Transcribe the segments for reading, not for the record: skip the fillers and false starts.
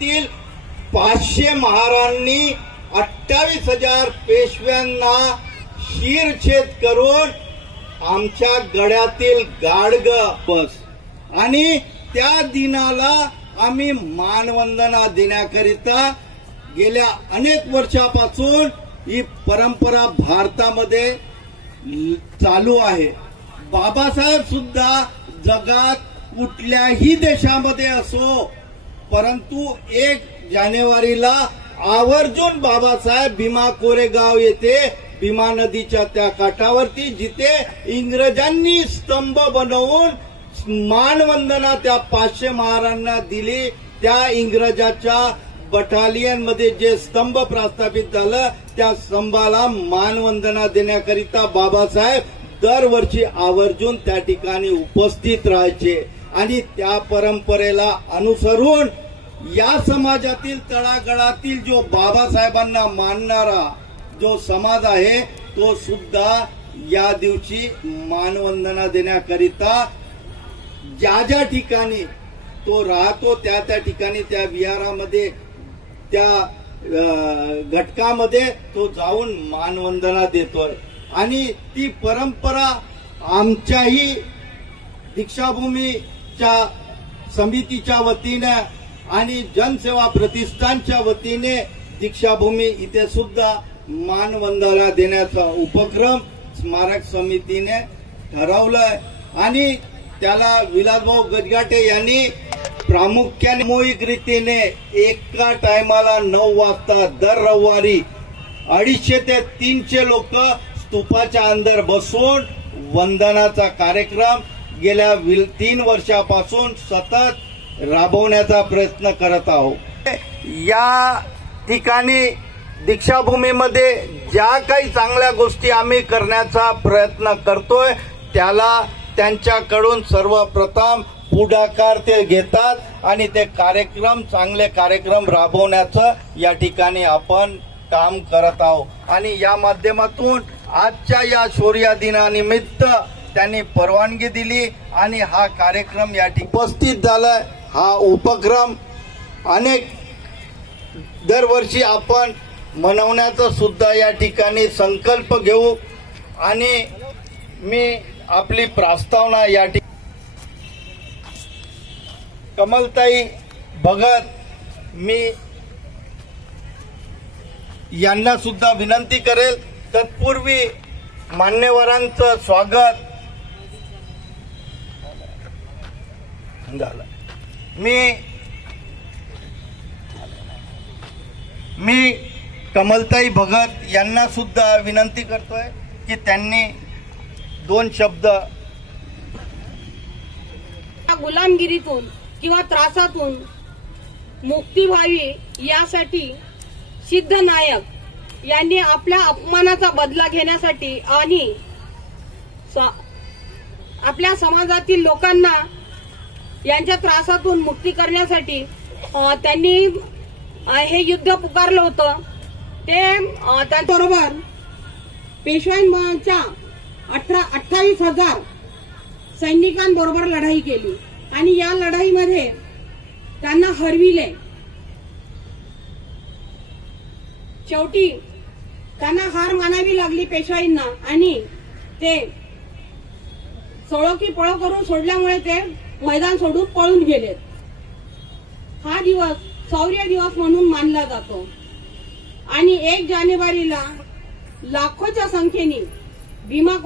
गडातील 500 महारांनी 28,000 पेशव्यांना शिरछेद करून आमच्या गडातील गाडग बस आणि त्या दिनाला आम्ही मानवंदना देण्याकरिता गेल्या अनेक वर्षापासून ही परंपरा भारतामध्ये चालू आहे। बाबासाहेब सुद्धा जगात कुठल्याही देशामध्ये असो, परंतु 1 जानेवारीला आवर्जून बाबासाहेब भीमा कोरेगाव येथे भीमा नदीच्या त्या काठावरती जिथे इंग्रजांनी स्तंभ बनवून मानवंदना त्या 500 महारांना दिली, त्या इंग्रजाच्या बटालियन मध्ये जे स्तंभ प्रस्थापित झालं त्या स्तंभाला मानवंदना देण्याकरिता बाबासाहेब दरवर्षी आवर्जून त्या ठिकाणी उपस्थित राहायचे आणि त्या परंपरेला अनुसरून या समाजातील तळागाळातील जो बाबासाहेबांना मानणारा जो समाज आहे तो सुद्धा या दिवशी मानवंदना देण्याकरिता ज्या ज्या ठिकाणी तो राहतो त्या त्या ठिकाणी त्या विहारामध्ये त्या घटकामध्ये तो जाऊन मानवंदना देतोय आणि ती परंपरा आमच्याही दीक्षाभूमीच्या समितीच्या वतीने आणि जनसेवा प्रतिष्ठानच्या वतीने दीक्षाभूमी इथे सुद्धा मानवंदना देण्याचा उपक्रम स्मारक समितीने ठरवलाय आणि त्याला विलासभाऊ गजघाटे यांनी प्रामुख्याने सामूहिक रीतीने एका टायमाला 9 वाजता दर रविवारी 250 ते 300 लोक स्तूपाच्या अंदर बसून वंदनाचा कार्यक्रम गेल्या 3 वर्षापासून सतत राबवण्याचा प्रयत्न करत आहोत। या ठिकाणी दीक्षाभूमीमध्ये ज्या काही चांगल्या गोष्टी आम्ही करण्याचा प्रयत्न करतोय त्याला त्यांच्याकडून सर्वप्रथम पुढाकार ते घेतात आणि ते कार्यक्रम चांगले कार्यक्रम राबवण्याचं या ठिकाणी आपण काम करत आहोत आणि या माध्यमातून आजच्या या शौर्य दिनानिमित्त त्यांनी परवानगी दिली आणि हा कार्यक्रम या ठिकाणी उपस्थित झाला। हा उपक्रम अनेक दरवर्षी आपण मनवण्याचा सुद्धा या ठिकाणी संकल्प घेऊ आणि मी आपली प्रस्तावना या ठिकाणी कमलताई भगत मी यांना सुद्धा विनंती करेल। तत्पूर्वी मान्यवरांचं स्वागत झालं। मी कमलताई भगत यांना सुद्धा विनंती करतोय की त्यांनी 2 शब्द गुलामगिरीतून किंवा त्रासातून मुक्ती व्हावी यासाठी सिद्धनायक यांनी आपल्या अपमानाचा बदला घेण्यासाठी आणि आपल्या समाजातील लोकांना यांच्या त्रासातून मुक्ती करण्यासाठी त्यांनी हे युद्ध पुकारलं होतं। ते त्याबरोबर पेशव्यांच्या 28,000 सैनिकांबरोबर लढाई केली आणि या लढाईमध्ये त्यांना हरविले। शेवटी त्यांना हार मानावी लागली पेशवाईंना आणि ते सोळो की पळो करून सोडल्यामुळे ते मैदान सोडून पळून गेले। हा दिवस शौर्य दिवस म्हणून मानला जातो आणि 1 जानेवारीला लाखोच्या संख्येने भीमा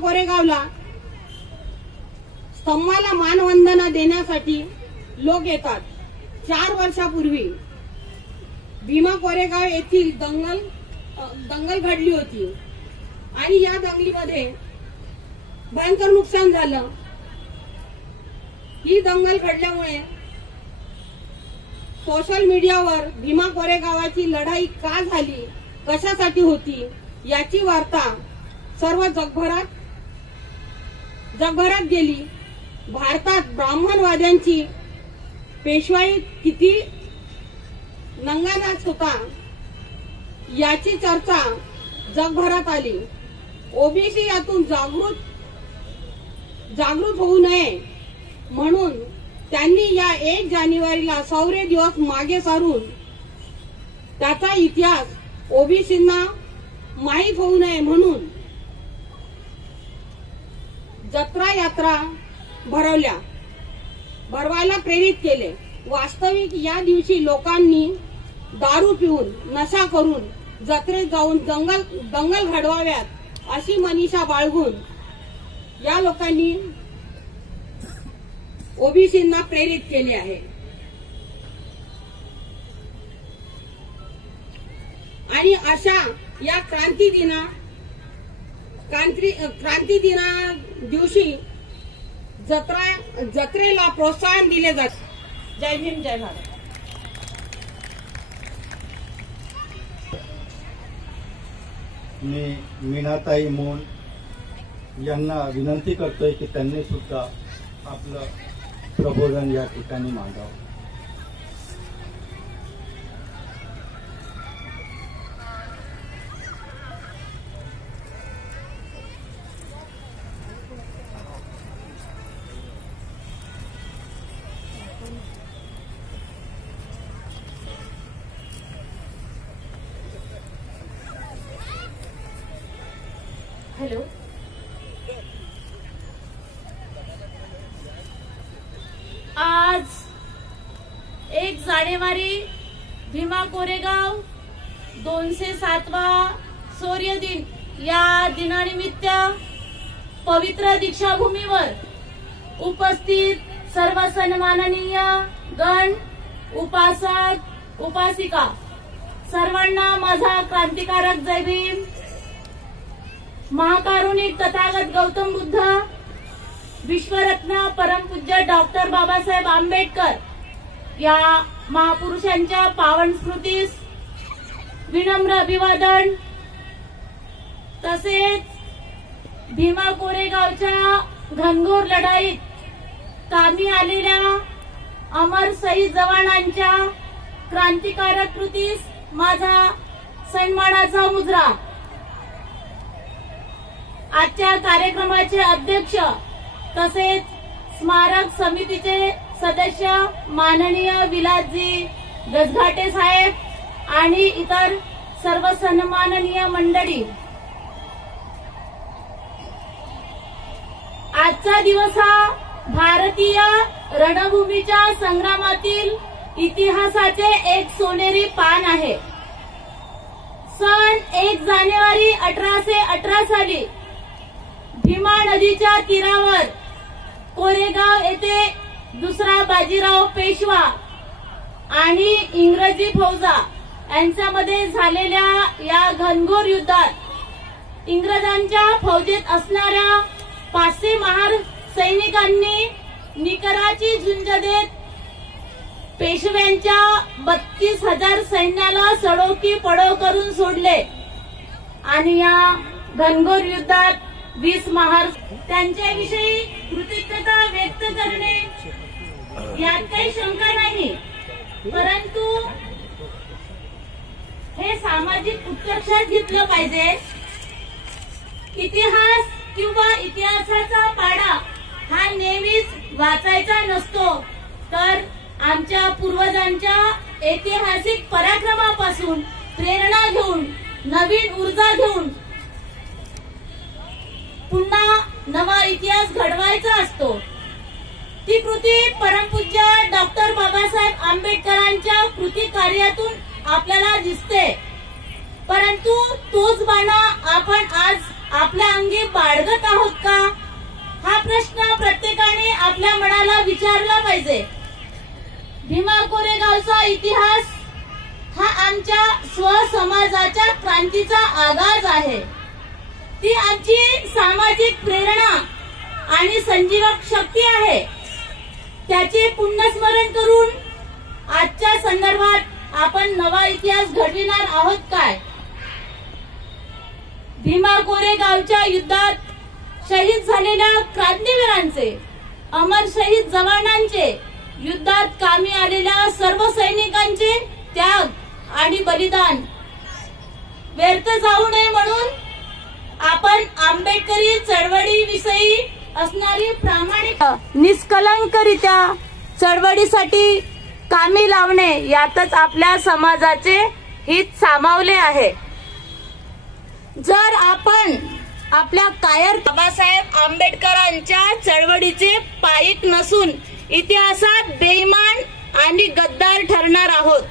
कोरेगावला स्तंभाला मानवंदना देण्यासाठी लोक येतात। 4 वर्षापूर्वी भीमा कोरेगाव येथील दंगल घडली होती आणि या दंगलीमध्ये भयंकर नुकसान झालं। ही दंगल घडल्यामुळे सोशल मीडियावर भीमा कोरेगावाची लढाई का झाली, कशासाठी होती याची वार्ता सर्व जगभरात गेली। भारतात ब्राह्मणवाद्यांची पेशवाई किती नंगानाच होता याची चर्चा जगभरात आली। ओबीसी यातून जागृत जागृत होऊ नये म्हणून त्यांनी या 1 जानेवारीला शौर्य दिवस मागे सारून त्याचा इतिहास ओबीसींना माहीत होऊ नये म्हणून जत्रा यात्रा भरवायला प्रेरित केले। वास्तविक या दिवशी लोकांनी दारू पिऊन नशा करून जत्रेत जाऊन दंगल घडवाव्यात अशी मनीषा बाळगून या लोकांनी ओबीसींना प्रेरित केले आहे। आणि अशा या क्रांती दिना दिवशी जत्रेला प्रोत्साहन दिले जाते। जय भीम, जय भारत। मी मीनाताई मोन यांना विनंती करतोय की त्यांनी सुद्धा आपलं प्रबोधन या ठिकाणी मांडावं। हॅलो, आज 1 जानेवारी भीमा कोरेगाव 207वा शौर्य दिन या दिनानिमित्त पवित्र दीक्षाभूमीवर उपस्थित सर्व सन्माननीय गण, उपासक उपासिका सर्वांना माझा क्रांतिकारक जय भीम। महाकारुणिक तथागत गौतम बुद्ध, विश्वरत्न परमपूज्य डॉक्टर बाबासाहेब आंबेडकर या महापुरुषांच्या पावन स्मृतीस विनम्र अभिवादन। तसेच भीमा कोरेगावच्या घनघोर लढाईत कामी आलेल्या अमर शहीद जवानांच्या क्रांतिकारक कृतीस माझा सन्मानाचा मुजरा। आजच्या कार्यक्रमाचे अध्यक्ष तसेच स्मारक समितीचे सदस्य माननीय विलासजी गजघाटे साहेब आणि इतर सर्व सन्माननीय मंडळी, आजचा दिवस हा भारतीय रणभूमीच्या संग्रामातील इतिहासाचे एक सोनेरी पान आहे। सन 1 जानेवारी 1818 साली भीमा नदीच्या तीरावर कोरेगाव येथे दुसरा बाजीराव पेशवा आणि इंग्रजी फौजा यांच्यामध्ये झालेल्या या घनघोर युद्धात इंग्रजांच्या फौजेत असणाऱ्या 500 महार सैनिकांनी निकराची झुंज देत पेशव्यांच्या 32,000 सैन्याला सडो की पडो करून सोडले आणि या घनघोर युद्धात 20 महार त्यांच्याविषयी कृतज्ञता व्यक्त करणे यात काही शंका नाही, परंतु हे सामाजिक उत्कर्षात घेतलं पाहिजे। इतिहास किंवा इतिहासाचा पाढा हा नेहमीच वाचायचा नसतो, तर आमच्या पूर्वजांच्या ऐतिहासिक पराक्रमापासून प्रेरणा घेऊन नवीन ऊर्जा घेऊन पुन्हा नवा इतिहास घडवायचा असतो। ती कृती परमपूज्य डॉक्टर बाबासाहेब आंबेडकरांच्या कृती कार्यातून आपल्याला दिसते, परंतु तोच बाणा आपण आज आपल्या अंगी बाळगत आहोत का, हा प्रश्न प्रत्येकाने आपल्या मनाला विचारला पाहिजे। भीमा कोरेगावचा इतिहास हा आमच्या स्वसमाजाच्या क्रांतीचा आगाज आहे। ती आमची सामाजिक प्रेरणा आणि संजीवक शक्ती आहे। त्याचे पुण्यस्मरण करून आजच्या संदर्भात आपण नवा इतिहास घडविणार आहोत काय? भीमा कोरेगावच्या युद्धात शहीद झालेल्या क्रांतीवीरांचे, अमर शहीद जवानांचे, युद्धात कामी आलेल्या सर्व सैनिकांचे त्याग आणि बलिदान व्यर्थ जाऊ नये म्हणून आपण आंबेडकरी चळवळीविषयी असणारी प्रामाणिक निष्कलंकरित्या चळवळीसाठी कामी लावणे यातच आपल्या समाजाचे हित सामावले आहे. जर आपण आपल्या कायर बाबासाहेब आंबेडकरांच्या चळवळीचे पाईक नसून इतिहासात बेईमान आणि गद्दार ठरणार आहोत.